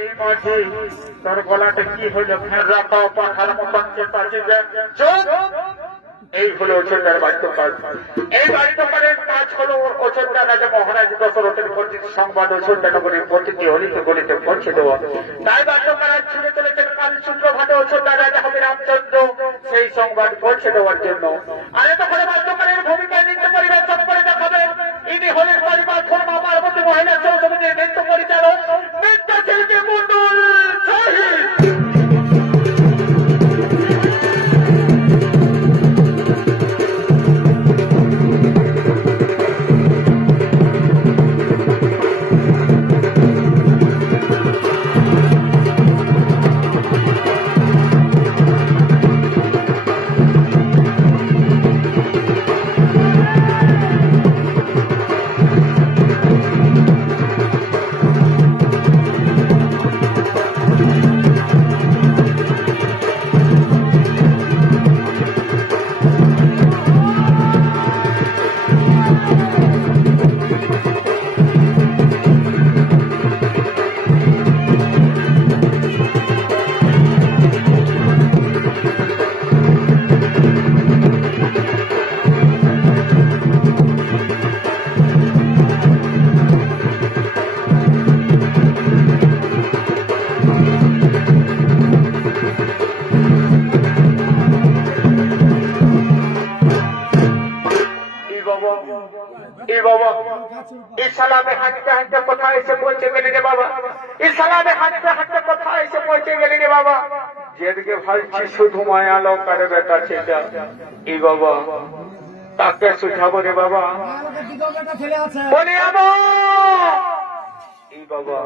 এই মাঝে তোর গলাটা কি হইল ফেরা পাও পাখার মতন চেপাচে এই হলো অযোধ্যার বাদ্যকাল। এই বাদ্যকালের কাজ হলো অযোধ্যা রাজা মহারাজ দশরথের পরিচিত সংবাদ অযোধ্যা নগরীর প্রতিটি অলিতে গলিতে পৌঁছে দেওয়া। তাই বাদ্যকাল ছুড়ে চলেছেন কাল শুক্রভাতে অযোধ্যা রাজা হবে রামচন্দ্র সেই সংবাদ পৌঁছে দেওয়ার জন্য। আর তখন বাদ্যকালের ভূমিকায় নৃত্য পরিবেশন করে দেখাবেন ইনি হলেন পরিবার ফর্মা পার্বতী মহিলা চৌধুরীর নৃত্য পরিচালক নৃত্যশিল্পী মন্ডল শহীদ। ইসলামে হাঁটতে হাঁটতে কোথায় এসে পৌঁছে গেলি রে বাবা, ইসলামে হাঁটতে হাঁটতে কোথায় এসে পৌঁছে গেলি রে বাবা। যেদিকে ভাবছি শুধু মায়া লঙ্কার বেটা ছেটা এই বাবা তাকে সুঝাবো রে বাবা। বলি এই বাবা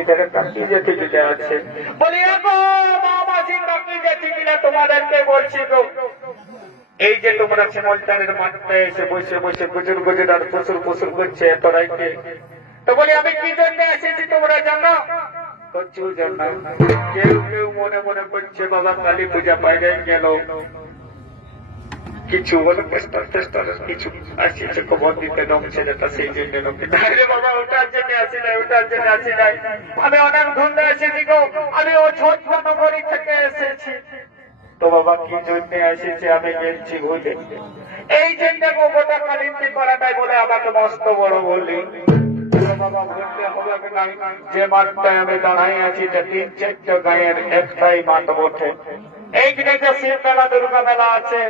এদের কাকি যেতে গেলে আছে, বলি বাবা কাকি যেতে গেলে তোমাদেরকে বলছি গো এই যে তোমরা শ্যামলটারের মাঠে এসে বসে বসে গুজুর গুজুর আর প্রচুর প্রচুর করছে এত রাইতে, তো বলি আমি কি জন্য এসেছি তোমরা জানো? প্রচুর জন্য। কেউ কেউ মনে মনে করছে বাবা কালী পূজা বাইরে গেল কিছু বলে কিছু আসছে খবর দিতে নমছে যেটা সেই জন্য লোকে বাবা ওটার জন্য আসি নাই, ওটার জন্য আসি নাই। আমি অনেক ঘুরতে এসেছি গো, আমি ও ছোট নগরী থেকে এসেছি। তো বাবা কি জন্য এসেছে আমি গেছি বলে এই জন্য গোটা কালিন্দি করা নাই বলে আমাকে মস্ত বড় বললি। বাবা বলতে হবে না যে মাঠটায় আমি দাঁড়াই আছি যে ৩-৪ গায়ের একটাই মাঠ ওঠে। এইখানে যে শিব মেলা দুর্গা মেলা আছে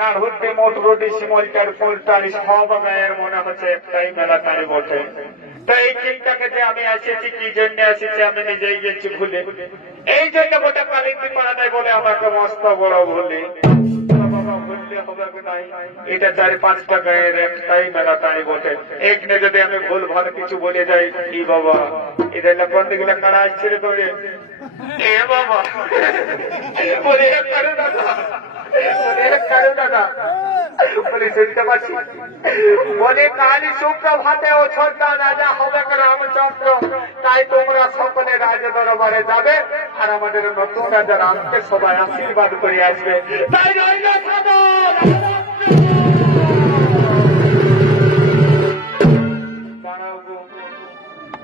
নাড়হুদ্দি মোটরুডি শিমলটার ফুলটারি সব গায়ের মনে হচ্ছে একটাই মেলা তারি বটে। তো এই চিন্তাকে যে আমি এসেছি কি জন্য এসেছি আমি নিজেই গেছি ভুলে, এই জন্য গোটা কালিন্দি পাড়া নাই বলে আমাকে মস্ত বড় বলি। এটা ৪-৫টা গায়ের একটাই মেলা তাই বটে। এখানে যদি আমি ভুল ভাল কিছু বলে যাই কি বাবা এদের বলতে গেলে কারা আসছিল করে এ বাবা বলে কারো দাদা বলে শুনতে পাচ্ছি বলে কালী সুপ্রভাতে ও ছোট্টা রাজা হবে রামচন্দ্র, তাই তোমরা সকলে রাজ দরবারে যাবে আর আমাদের নতুন রাজা রামকে সবাই আশীর্বাদ করে আসবে। তাই রইল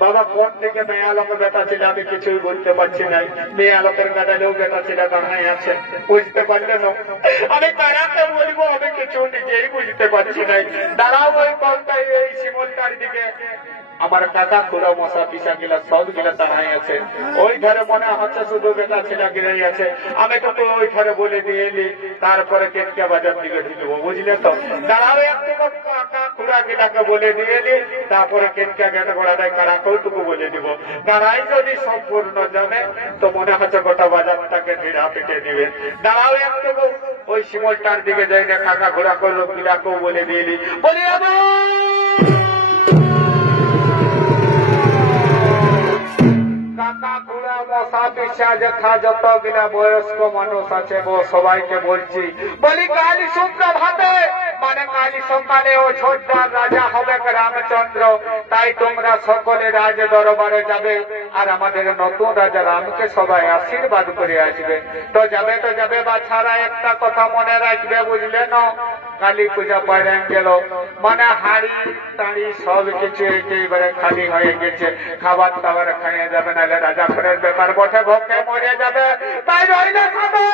বাবা কোন থেকে মেয়ে আলোকে বেটা ছিল আমি কিছুই বলতে পারছি না। মেয়ে আলোকের গাড়ালেও বেটা ছিল দাঁড়াই আছে, বুঝতে পারলে না আমি কারাকে বলবো আমি কিছু নিজেই বুঝতে পারছি না। দাঁড়াও ওই কলটাই এই শিমলটার দিকে আমার কাকা খুড়া মশা পিসা গিলা সব গিলা দাঁড়াই আছে। ওই ধারে মনে হচ্ছে শুধু বেটা ছেলে গিলাই আছে। আমি তোকে ওই ধারে বলে দিয়ে এলি তারপরে কেটকা বাজার দিকে ঢুকবো, বুঝলে তো? দাঁড়াও একটু কাকা খুড়া গিলাকে বলে দিয়ে এলি তারপরে কেটকা গেটে গোড়া দেয় কারাকেও টুকু বলে দিব। দাঁড়াই যদি সম্পূর্ণ জানে তো মনে হচ্ছে গোটা বাজারটাকে ভিড়া পিটে দিবে। দাঁড়াও একটু ওই শিমলটার দিকে যাই না কাকা ঘোড়া করলো গিলাকেও বলে দিয়ে এলি বলি কাকা খুড়া মশা পিসা যথা যত গিলা বয়স্ক মানুষ আছে সবাইকে বলছি বলি কালী সুপ্রভাতে মানে কালী সকালে ও ছোটদার রাজা হবে রামচন্দ্র, তাই তোমরা সকলে রাজ দরবারে যাবে আর আমাদের নতুন রাজা রামকে সবাই আশীর্বাদ করে আসবে। তো যাবে বাছারা একটা কথা মনে রাখবে বুঝলে না, কালী পূজা পাইরান গেল, মানে হাড়ি টাড়ি সব কিছু একেবারে খালি হয়ে গেছে, খাবার টাবার খাইয়ে যাবে, নাহলে রাজাপুরের ব্যাপার বটে, ভোগে মরে যাবে। তাই রইল সাধু